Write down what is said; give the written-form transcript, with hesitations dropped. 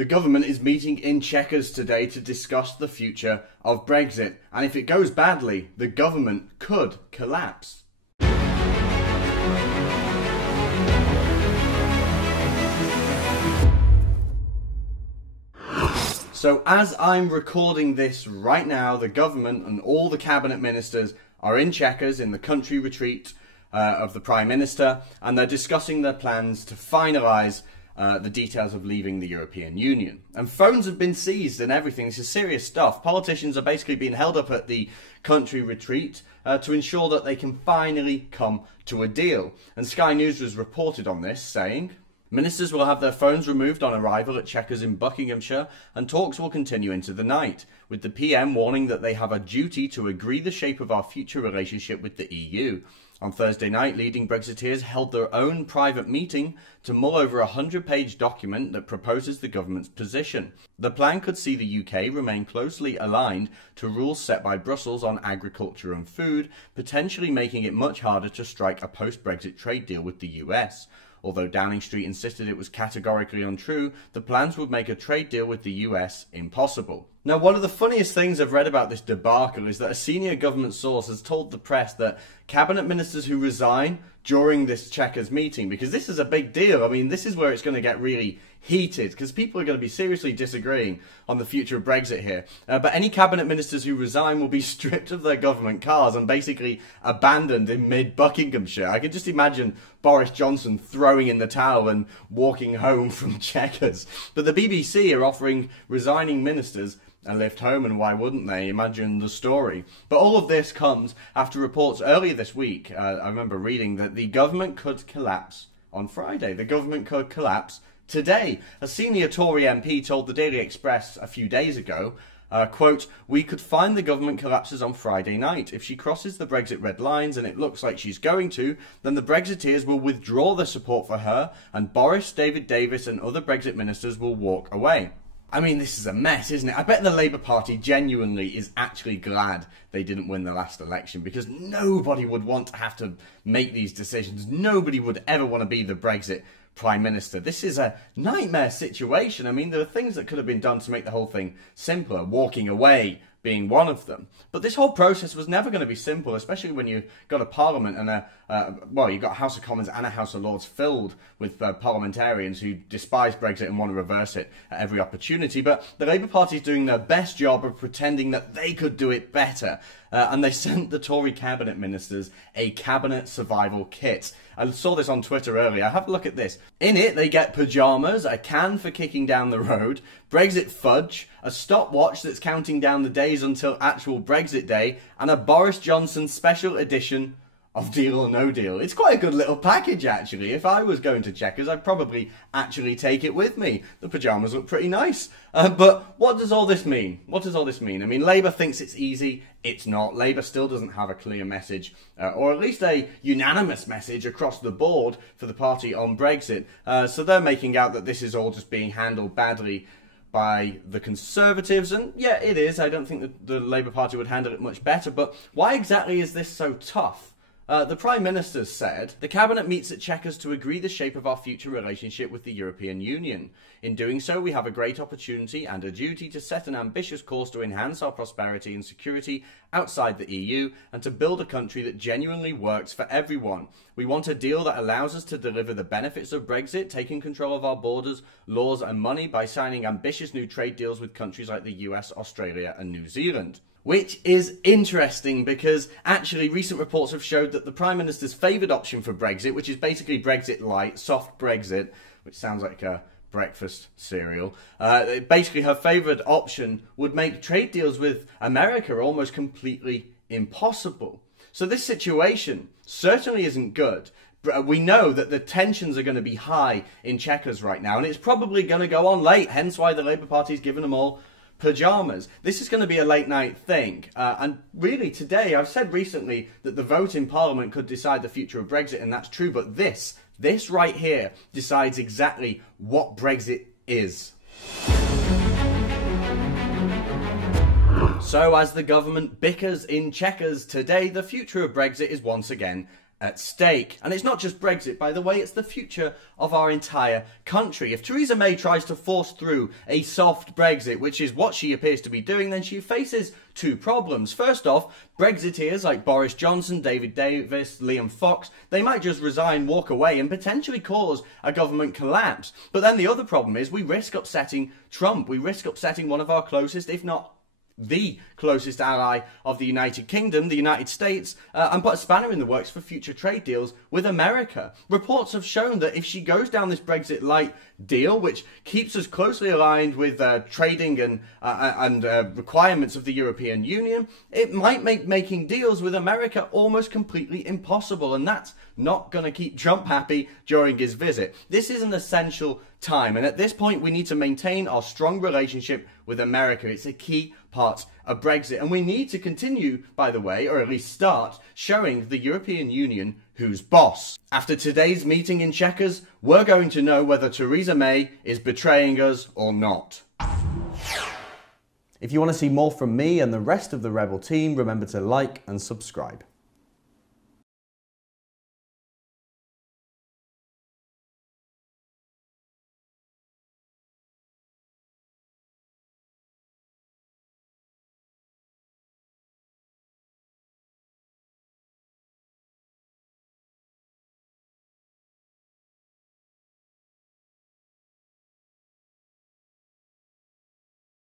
The government is meeting in Chequers today to discuss the future of Brexit, and if it goes badly, the government could collapse. So as I'm recording this right now, the government and all the cabinet ministers are in Chequers in the country retreat of the Prime Minister, and they're discussing their plans to finalise the details of leaving the European Union. And phones have been seized and everything. This is serious stuff. Politicians are basically being held up at the country retreat to ensure that they can finally come to a deal. And Sky News has reported on this, saying, "Ministers will have their phones removed on arrival at Chequers in Buckinghamshire, and talks will continue into the night, with the PM warning that they have a duty to agree the shape of our future relationship with the EU. On Thursday night, leading Brexiteers held their own private meeting to mull over a 100-page document that proposes the government's position. The plan could see the UK remain closely aligned to rules set by Brussels on agriculture and food, potentially making it much harder to strike a post-Brexit trade deal with the US. Although Downing Street insisted it was categorically untrue, the plans would make a trade deal with the US impossible." Now, one of the funniest things I've read about this debacle is that a senior government source has told the press that cabinet ministers who resign during this Chequers meeting, because this is a big deal. I mean, this is where it's going to get really heated, because people are going to be seriously disagreeing on the future of Brexit here. But any cabinet ministers who resign will be stripped of their government cars and basically abandoned in mid-Buckinghamshire. I can just imagine Boris Johnson throwing in the towel and walking home from Chequers. But the BBC are offering resigning ministers a lift home, and why wouldn't they? Imagine the story. But all of this comes after reports earlier this week. I remember reading that the government could collapse on Friday. The government could collapse today. A senior Tory MP told the Daily Express a few days ago, quote, "We could find the government collapses on Friday night. If she crosses the Brexit red lines, and it looks like she's going to, then the Brexiteers will withdraw their support for her, and Boris, David Davis and other Brexit ministers will walk away." I mean, this is a mess, isn't it? I bet the Labour Party genuinely is actually glad they didn't win the last election, because nobody would want to have to make these decisions. Nobody would ever want to be the Brexit Prime Minister. This is a nightmare situation. I mean, there are things that could have been done to make the whole thing simpler, walking away being one of them. But this whole process was never going to be simple, especially when you've got a parliament and you've got a House of Commons and a House of Lords filled with parliamentarians who despise Brexit and want to reverse it at every opportunity. But the Labour Party is doing their best job of pretending that they could do it better. And they sent the Tory cabinet ministers a cabinet survival kit. I saw this on Twitter earlier. Have a look at this. In it, they get pyjamas, a can for kicking down the road, Brexit fudge, a stopwatch that's counting down the days until actual Brexit Day, and a Boris Johnson special edition of Deal or No Deal. It's quite a good little package, actually. If I was going to Chequers, I'd probably actually take it with me. The pyjamas look pretty nice. But what does all this mean? What does all this mean? I mean, Labour thinks it's easy. It's not. Labour still doesn't have a clear message, or at least a unanimous message across the board for the party on Brexit. So they're making out that this is all just being handled badly by the Conservatives, and yeah, it is. I don't think that the Labour Party would handle it much better, but why exactly is this so tough? The Prime Minister said, "The Cabinet meets at Chequers to agree the shape of our future relationship with the European Union. In doing so, we have a great opportunity and a duty to set an ambitious course to enhance our prosperity and security outside the EU and to build a country that genuinely works for everyone. We want a deal that allows us to deliver the benefits of Brexit, taking control of our borders, laws and money by signing ambitious new trade deals with countries like the US, Australia and New Zealand." Which is interesting, because actually recent reports have showed that the Prime Minister's favoured option for Brexit, which is basically Brexit light, soft Brexit, which sounds like a breakfast cereal, basically her favoured option would make trade deals with America almost completely impossible. So this situation certainly isn't good. We know that the tensions are going to be high in Chequers right now, and it's probably going to go on late, hence why the Labour Party's given them all pyjamas. This is going to be a late night thing, and really today, I've said recently that the vote in Parliament could decide the future of Brexit, and that's true, but this right here decides exactly what Brexit is. So as the government bickers in Chequers today, the future of Brexit is once again at stake. And it's not just Brexit, by the way, it's the future of our entire country. If Theresa May tries to force through a soft Brexit, which is what she appears to be doing, then she faces two problems. First off, Brexiteers like Boris Johnson, David Davis, Liam Fox, they might just resign, walk away and potentially cause a government collapse. But then the other problem is we risk upsetting Trump. We risk upsetting one of our closest, if not the closest ally of the United Kingdom, the United States, and put a spanner in the works for future trade deals with America. Reports have shown that if she goes down this Brexit light deal, which keeps us closely aligned with trading and requirements of the European Union, it might make making deals with America almost completely impossible, and that's not going to keep Trump happy during his visit. This is an essential time, and at this point we need to maintain our strong relationship with America. It's a key part of Brexit, and we need to continue, by the way, or at least start, showing the European Union who's boss. After today's meeting in Chequers, we're going to know whether Theresa May is betraying us or not. If you want to see more from me and the rest of the Rebel team, remember to like and subscribe.